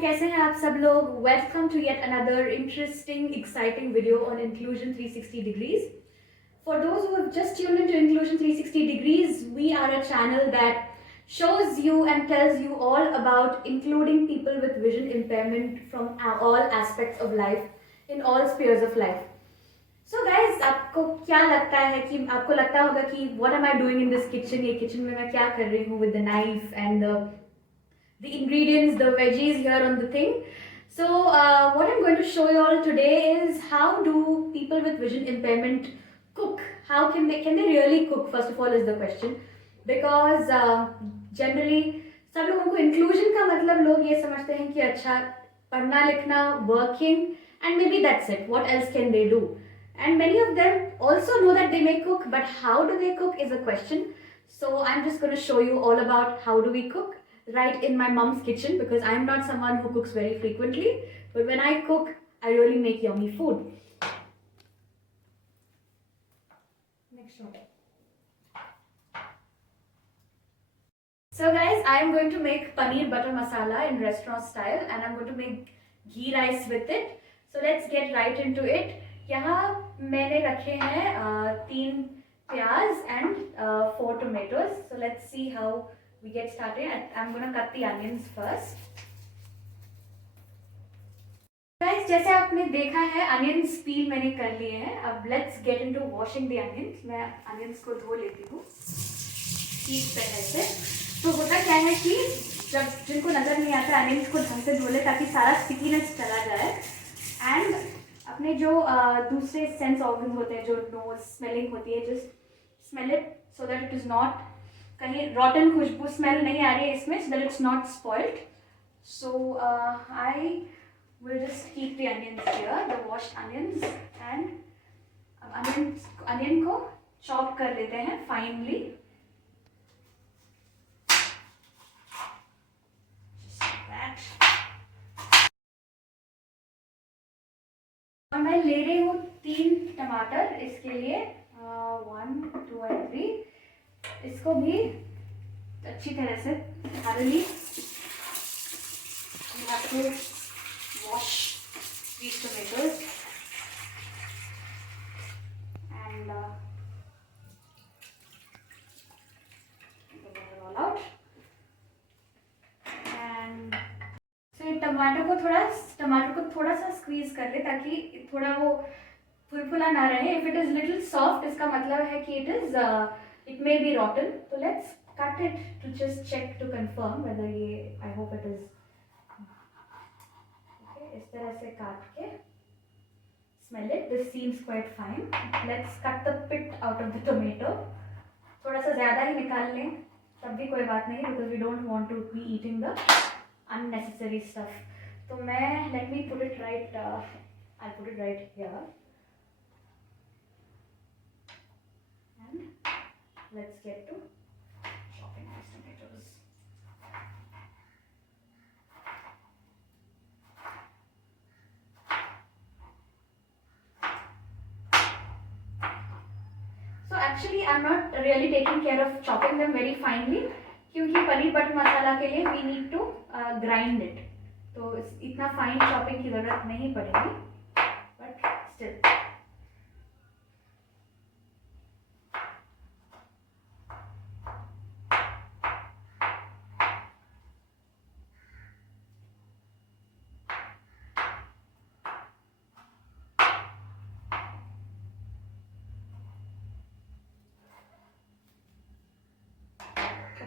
कैसे हैं आप सब लोग? Welcome to yet another interesting, exciting video on Inclusion 360 Degrees. For those who have just tuned into Inclusion 360 Degrees, we are a channel that shows you and tells you all about including people with vision impairment from all aspects of life, in all spheres of life. So guys, आपको क्या लगता है कि आपको लगता होगा कि what am I doing in this kitchen? ये kitchen में मैं क्या कर रही हूँ with the knife and the ingredients, the veggies here on the thing. So what I'm going to show you all today is how do people with vision impairment cook? How can they really cook? First of all is the question, because generally सब लोगों को inclusion का मतलब लोग ये समझते हैं कि अच्छा पढ़ना लिखना, working, and maybe that's it. What else can they do? And many of them also know that they may cook, but how do they cook is a question. So I'm just going to show you all about how do we cook right in my mom's kitchen, because I'm not someone who cooks very frequently, but when I cook, I really make yummy food. Next one. So guys, I'm going to make paneer butter masala in restaurant style, and I'm going to make ghee rice with it. So let's get right into it. यहाँ मैंने रखे हैं 3 प्याज and 4 tomatoes. So let's see how we get started. I'm gonna cut the onions first. Guys, जैसे आपने देखा है onions peel मैंने कर लिए हैं. अब let's get into washing the onions. मैं onions को धो लेती हूँ ठीक तरह से. तो होता क्या है कि जब जिनको नजर नहीं आता onions को ढंग से धो ले ताकि सारा stickiness चला जाए, and अपने जो दूसरे सेंस ऑर्गन्स होते हैं, जो नोज स्मेलिंग होती है, just smell it so that it is not कहीं रॉटन खुशबू स्मेल नहीं आ रही है इसमें, so that it's not spoiled. So I will just keep the onions here, the washed onions, and onion को चॉप कर लेते हैं फाइनली. और मैं ले रही हूँ 3 टमाटर इसके लिए, 1, 2 and 3. इसको भी अच्छी तरह से thoroughly you have to wash these tomatoes and get the water all out. And so टमाटर को थोड़ा सा स्क्वीज कर ले ताकि थोड़ा वो फुलफुला ना रहे. If it is little soft इसका मतलब है कि इट मे बी रॉटन. तो let's cut it to just check to confirm whether ये, I hope it is okay. इस तरह से काट के smell it, this seems quite fine. Let's cut the pit out of the tomato. थोड़ा सा ज़्यादा ही निकाल लें तब भी कोई बात नहीं, because we don't want to be eating the unnecessary stuff. So let me put it right, I'll put it right here, and let's get to chopping these tomatoes. So actually I'm not really taking care of chopping them very finely, क्योंकि paneer butter masala के लिए we need to grind it, तो इतना fine chopping की ज़रूरत नहीं पड़ेगी, but still.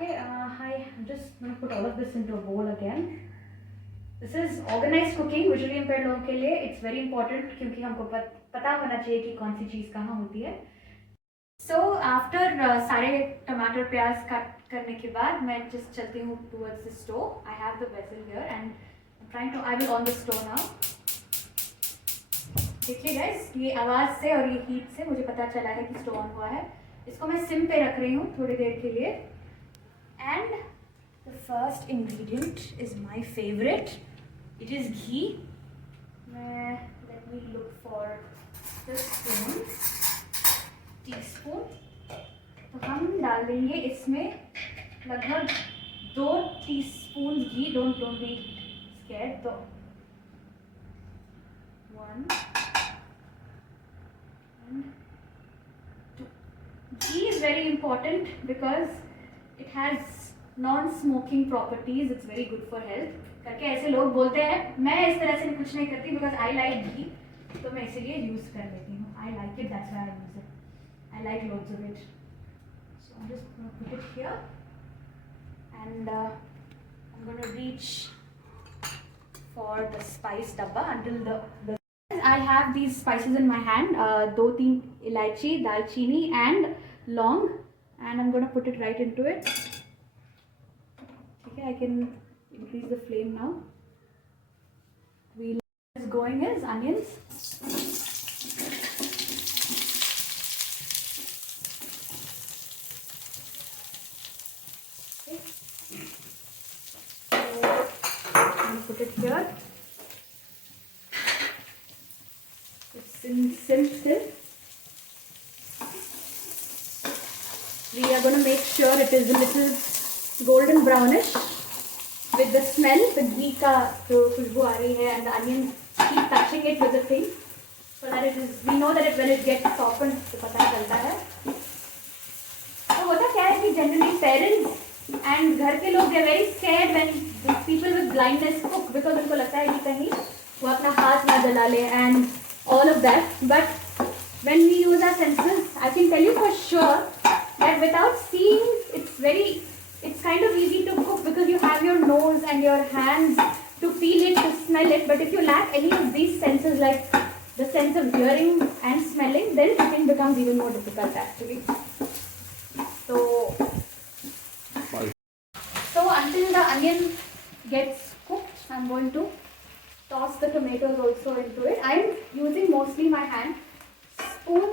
Okay, I'm just going to put all of this into a bowl again. This is organized cooking. Visually impaired लोगों के लिए it's very important, क्योंकि हमको पता होना चाहिए कि कौन सी चीज़ कहाँ होती है. So after सारे टमाटर प्याज कट करने के बाद मैं just चलती हूँ towards the stove. I have the vessel here and I'm trying to, I will on the stove now. देखिए guys, ये आवाज़ से और ये हीट से मुझे पता चला है कि स्टोव ऑन हुआ है. इसको मैं सिम पे रख रही हूँ थोड़ी देर के लिए. And the first ingredient is my favorite. It is ghee. Let me look for the spoon. Teaspoon. तो हम डाल देंगे इसमें लगभग 2 teaspoon ghee. Don't be scared though. 1 and 2. Ghee is very important because it has non-smoking properties. It's very good for health. करके ऐसे लोग बोलते हैं, मैं इस तरह से कुछ नहीं करती because I like ghee, तो मैं इसीलिए use कर लेती हूँ. I like it, that's why I use it. I like loads of it. So I'm just going to put it here, and I'm going to reach for the spice dabba until the I have these spices in my hand, 2-3 ilaichi, dalchini and long, and I'm going to put it right into it. Okay, I can increase the flame now. What's going is onions. Okay. So I'm going to put it here. It's in sim still. We are going to make sure it is a little golden brownish with the smell, the ghee का जो खुशबू आ रही है, and the onions keep touching it with the thing, so that it is. We know that when it gets softened, तो पता चलता है. तो होता क्या है कि generally parents and घर के लोग they are very scared when people with blindness cook because उनको लगता है कि कहीं वो अपना हाथ ना जला ले and all of that. But when we use our senses, I can tell you for sure that without seeing, it's kind of easy to cook because you have your nose and your hands to feel it, to smell it. But if you lack any of these senses, like the sense of hearing and smelling, then cooking becomes even more difficult actually. So until the onion gets cooked, I'm going to toss the tomatoes also into it. I'm using mostly my hand. Spoon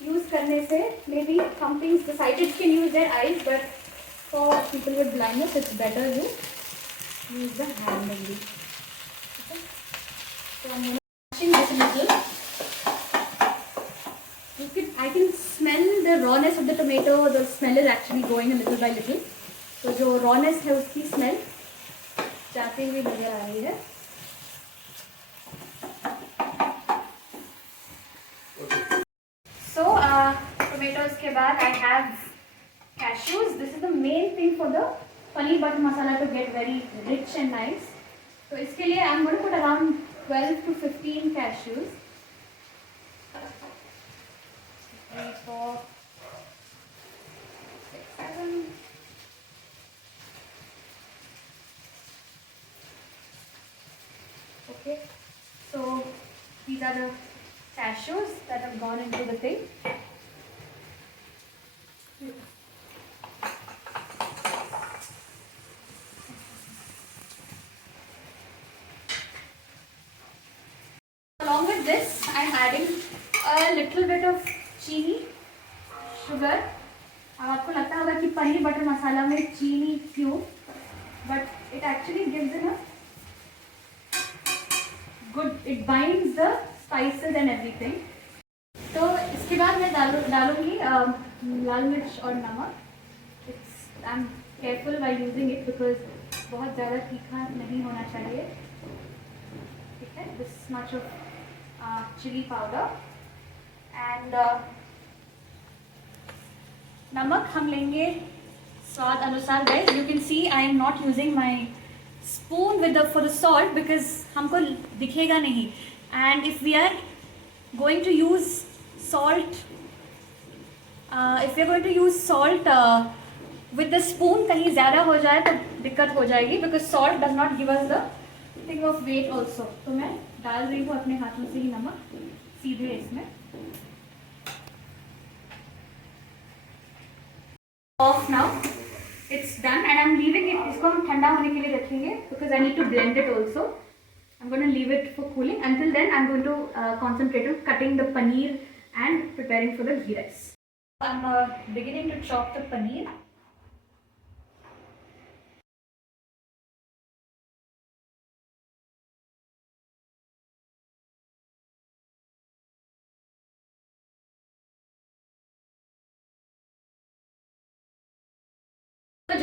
use करने से, maybe some things the sighted can use their eyes, but for people with blindness it's better you use the hand only. Okay. So I'm going to mashing this a little. I can smell the rawness of the tomato. The smell is actually going a little by little. तो जो rawness है उसकी smell जाते हुए नजर आ रही है. So tomatoes के बाद I have cashews. This is the main thing for the paneer butter masala to get very rich and nice. So इसके लिए I'm going to put around 12 to 15 cashews. 3, 4, 6, 7. Okay, so these are the cashews that have gone into the thing. Along with this, I am adding a little bit of चीनी, sugar. अब आपको लगता होगा कि paneer butter मसाला में चीनी क्यों? But it actually gives it a good. It binds the spices and everything. तो इसके बाद मैं डालूंगी लाल मिर्च और नमक. I'm careful while using it because बहुत ज़्यादा तीखा नहीं होना चाहिए. ठीक है? This much of chili powder and नमक हम लेंगे स्वाद अनुसार. Guys, you can see I am not using my spoon for the salt because हमको दिखेगा नहीं. And if we are going to use salt, with the spoon कहीं ज़्यादा हो जाए तो दिक्कत हो जाएगी because salt does not give us the thing of weight also. तो मैं डाल रही हूँ अपने हाथों से ही नमक सीधे इसमें. Off now. It's done and I'm leaving it. इसको हम ठंडा होने के लिए रखेंगे because I need to blend it also. I'm going to leave it for cooling. Until then, I'm going to concentrate on cutting the paneer and preparing for the ghee rice. I'm beginning to chop the paneer.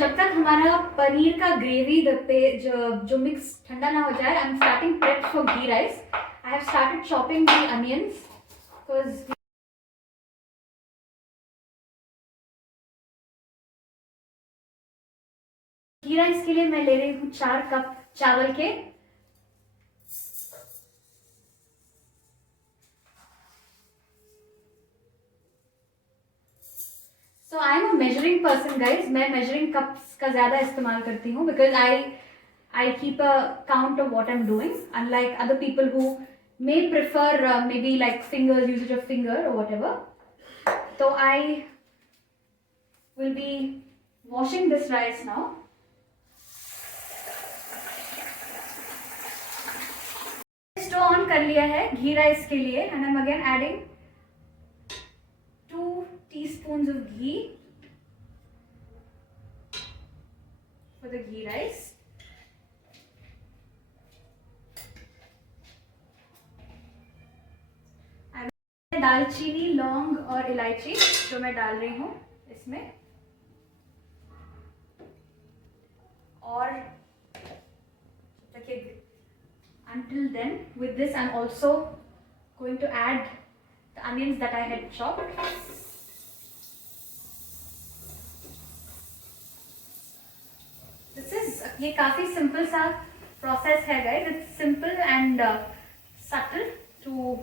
जब तक हमारा पनीर का gravy जो mix ठंडा ना हो जाए, I am starting prep for ghee rice. I have started chopping the onions because ghee rice के लिए मैं ले रही हूँ 4 कप चावल के. So I am a measuring person, guys. मैं measuring cups का ज़्यादा इस्तेमाल करती हूँ because I keep a count of what I'm doing. Unlike other people who may prefer maybe like usage of finger or whatever. So I will be washing this rice now. Stove on कर लिया है घी rice के लिए and I'm again adding 2 teaspoons of ghee for the ghee rice. दालचीनी, लौंग और इलायची जो मैं डाल रही हूँ इसमें. और देखिए, until then with this I'm also going to add the onions that I had chopped. ये काफी सिंपल सा प्रोसेस है guys. It's simple and subtle too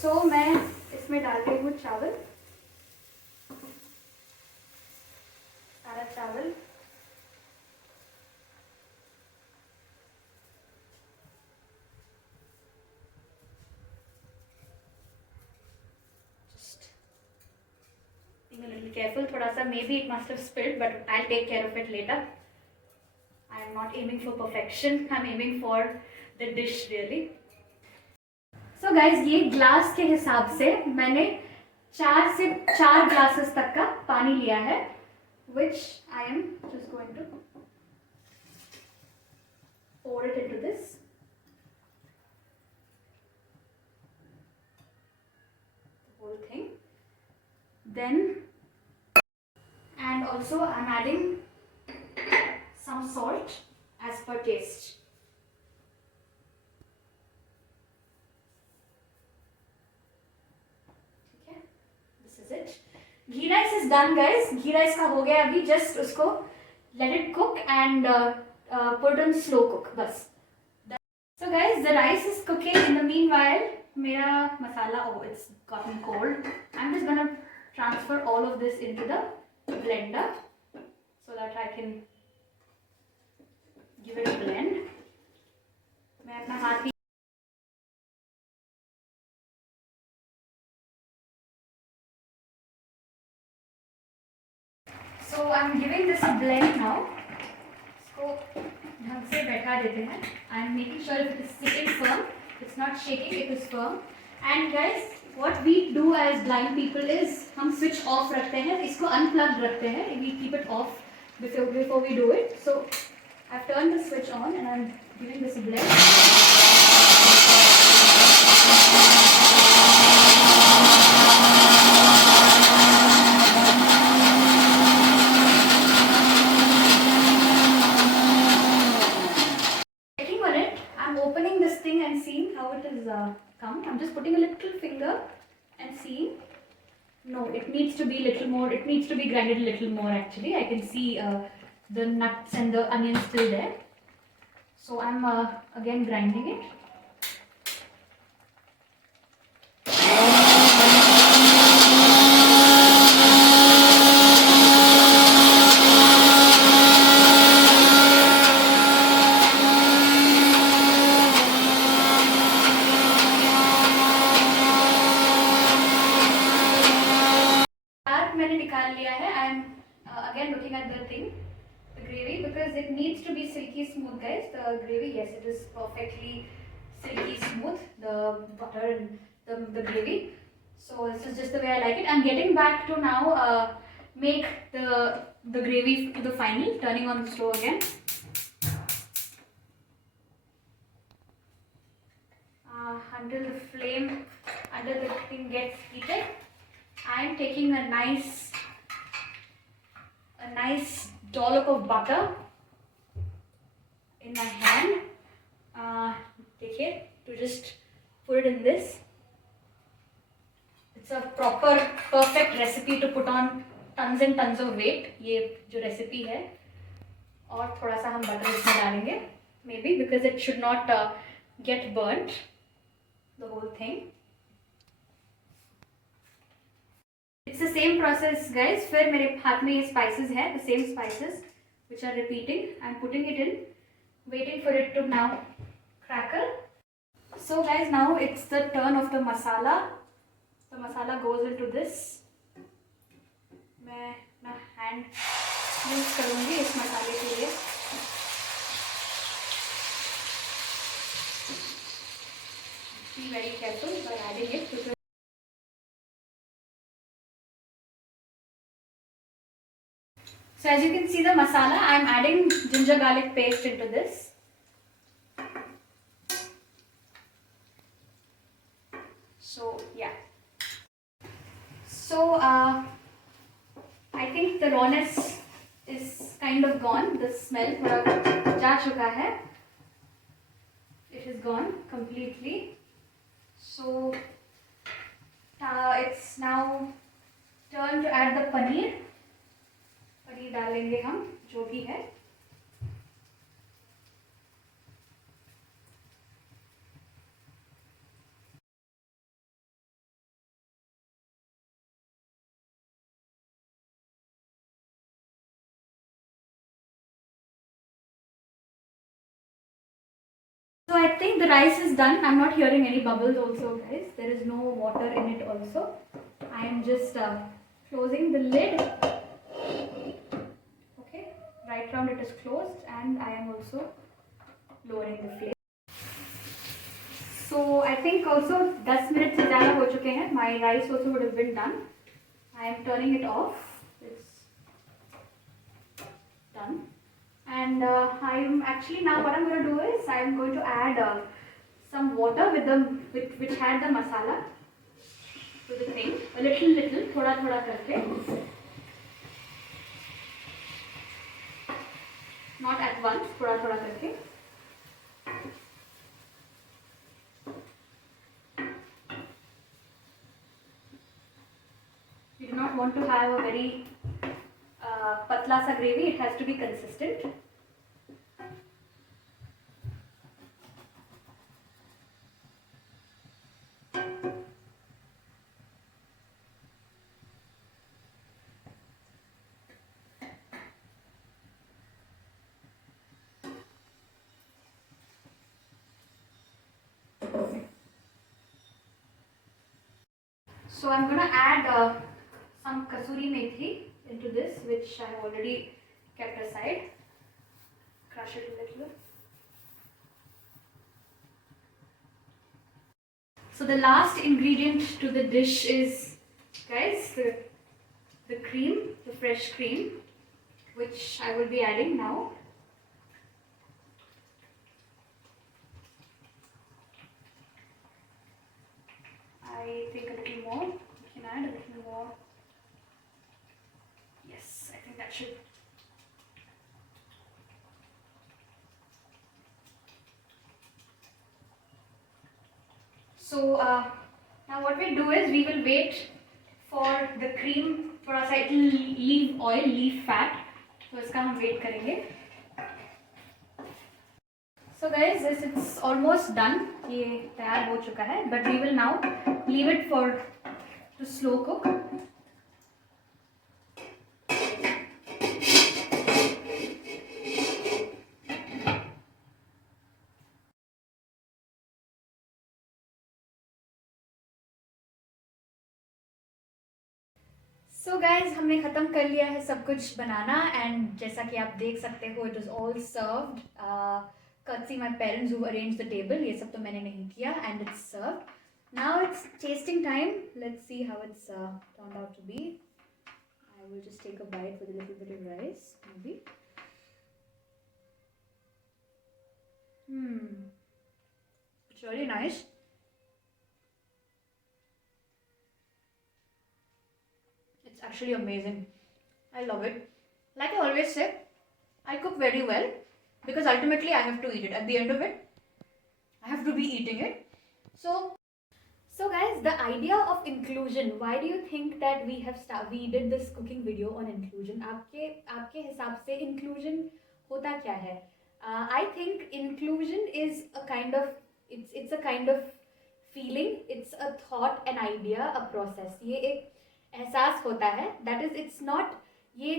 so मैं इसमें डाल रही हूँ चावल, सारा चावल. Being a little careful, थोड़ा सा maybe it must have spilled, but I'll take care of it later. I am not aiming for perfection. I'm aiming for the dish really. So guys, ये ग्लास के हिसाब से मैंने 4 से 4 glasses तक का पानी लिया है, which I am just going to pour it into this. The whole thing. Then, and also I'm adding some salt as per taste. Okay, this is it. Ghee rice is done, guys. Ghee rice का हो गया अभी. Just उसको let it cook and put on slow cook. बस. So guys, the rice is cooking. In the meanwhile, मेरा मसाला, oh, it's gotten cold. I'm just gonna transfer all of this into the blender so that I can give it a blend. मैं अपना हाथ भी So I'm giving this a blend now. इसको ढंग से बैठा देते हैं. I'm making sure it is sitting firm. It's not shaking. It is firm. And guys, what we do as blind people is हम switch off रखते हैं, इसको unplugged रखते हैं. We keep it off before we do it. So I've turned the switch on and I'm giving this a blend. Checking on it, I'm opening this thing and seeing how it is come. I'm just putting a little finger and seeing. No, it needs to be little more. It needs to be grinded a little more actually. I can see the nuts and the onions still there. So I'm again grinding it. मैंने निकाल लिया है. I am again looking at the thing, the gravy, because it needs to be silky smooth, guys. The gravy, yes, it is perfectly silky smooth, the butter and the gravy. So this is just the way I like it. I'm getting back to now make the gravy to the final, turning on the stove again. until the flame, until the thing gets heated. I am taking a nice dollop of butter in my hand. Take it to just put it in this. It's a proper perfect recipe to put on tons and tons of weight. ये जो recipe है, और थोड़ा सा हम butter इसमें डालेंगे, maybe because it should not get burnt, the whole thing. It's the same process, guys. फिर मेरे हाथ में ये spices है, the same spices which are repeating. I'm putting it in, waiting for it to now crackle. So guys, now it's the turn of the masala. The masala goes into this. मैं अपना hand use करूँगी इस मसाले के लिए. Be very careful by adding it because so as you can see the masala, I am adding ginger garlic paste into this. So yeah. So I think the rawness is kind of gone. The smell थोड़ा जा चुका है. It is gone completely. So it's now turn to add the paneer. Paneer डालेंगे हम जो भी है. So I think the rice is done. I'm not hearing any bubbles also, guys. There is no water in it also. I am just closing the lid. Okay, right round it is closed, and I am also lowering the flame. So I think also 10 minutes से ज़्यादा हो चुके हैं. My rice also would have been done. I am turning it off. It's done. And I'm actually now what I'm going to do is I'm going to add some water with which had the masala to the thing, a little, थोड़ा थोड़ा करके, not at once, थोड़ा थोड़ा करके. You do not want to have a very patla sa gravy. It has to be consistent. So I'm going to add some kasuri methi into this, which I have already kept aside. Crush it a little. So the last ingredient to the dish is, guys, the cream, the fresh cream, which I will be adding now. I think a little more. We can add a little more. Yes, I think that should. So now what we do is we will wait for the cream. थोड़ा सा it will leave oil, leave fat. तो इसका हम wait करेंगे. So guys, this it's almost done. ये तैयार हो चुका है. But we will now leave it to slow cook. So guys, हमने ख़त्म कर लिया है सब कुछ बनाना, and जैसा कि आप देख सकते हो, it is all served. Courtesy my parents who arranged the table. ये सब तो मैंने नहीं किया, and it's served. Now it's tasting time. Let's see how it's turned out to be. I will just take a bite with a little bit of rice, maybe. It's really nice. actually amazing. I love it. Like I always say, I cook very well because ultimately I have to eat it. At the end of it, I have to be eating it. So guys, the idea of inclusion. Why do you think that we did this cooking video on inclusion? आपके हिसाब से inclusion होता क्या है? I think inclusion is a kind of it's a kind of feeling. It's a thought, an idea, a process. ये एक एहसास होता है. That is, it's not ये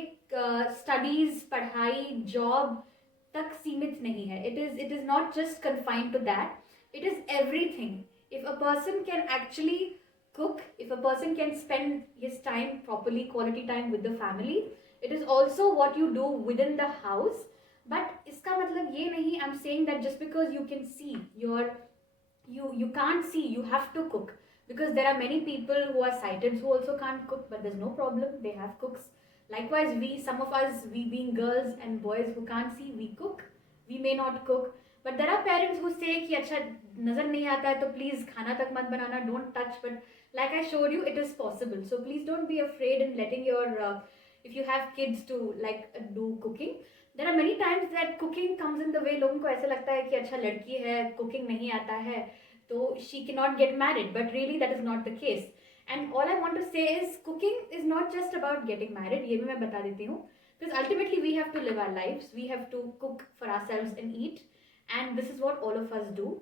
studies, पढ़ाई, job तक सीमित नहीं है. It is not just confined to that. It is everything. If a person can actually cook, if a person can spend his time properly, quality time with the family, it is also what you do within the house. But इसका मतलब ये नहीं, I'm saying that just because you can see, you can't see, you have to cook. Because there are many people who are sighted who also can't cook, but there's no problem, they have cooks. Likewise, some of us, we being girls and boys who can't see, we cook. We may not cook. But there are parents who say कि अच्छा नज़र नहीं आता है तो please खाना तक मत बनाना, don't touch. But like I showed you, it is possible. So please don't be afraid in letting your, if you have kids to do cooking. There are many times that cooking comes in the way. लोगों को ऐसा लगता है कि अच्छा लड़की है, cooking नहीं आता है, तो she cannot get married. But really that is not the case. And all I want to say is cooking is not just about getting married. ये भी मैं बता देती हूँ. Because ultimately we have to live our lives. We have to cook for ourselves and eat. And this is what all of us do.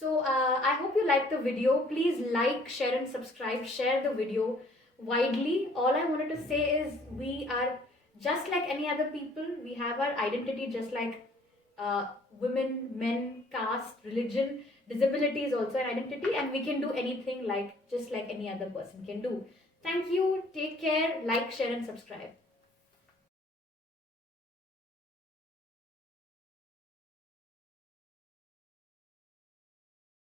So I hope you liked the video. Please like, share and subscribe. Share the video widely. All I wanted to say is we are just like any other people. We have our identity just like women, men, caste, religion. Disability is also an identity, and we can do anything just like any other person can do. Thank you. Take care. Like, share and subscribe.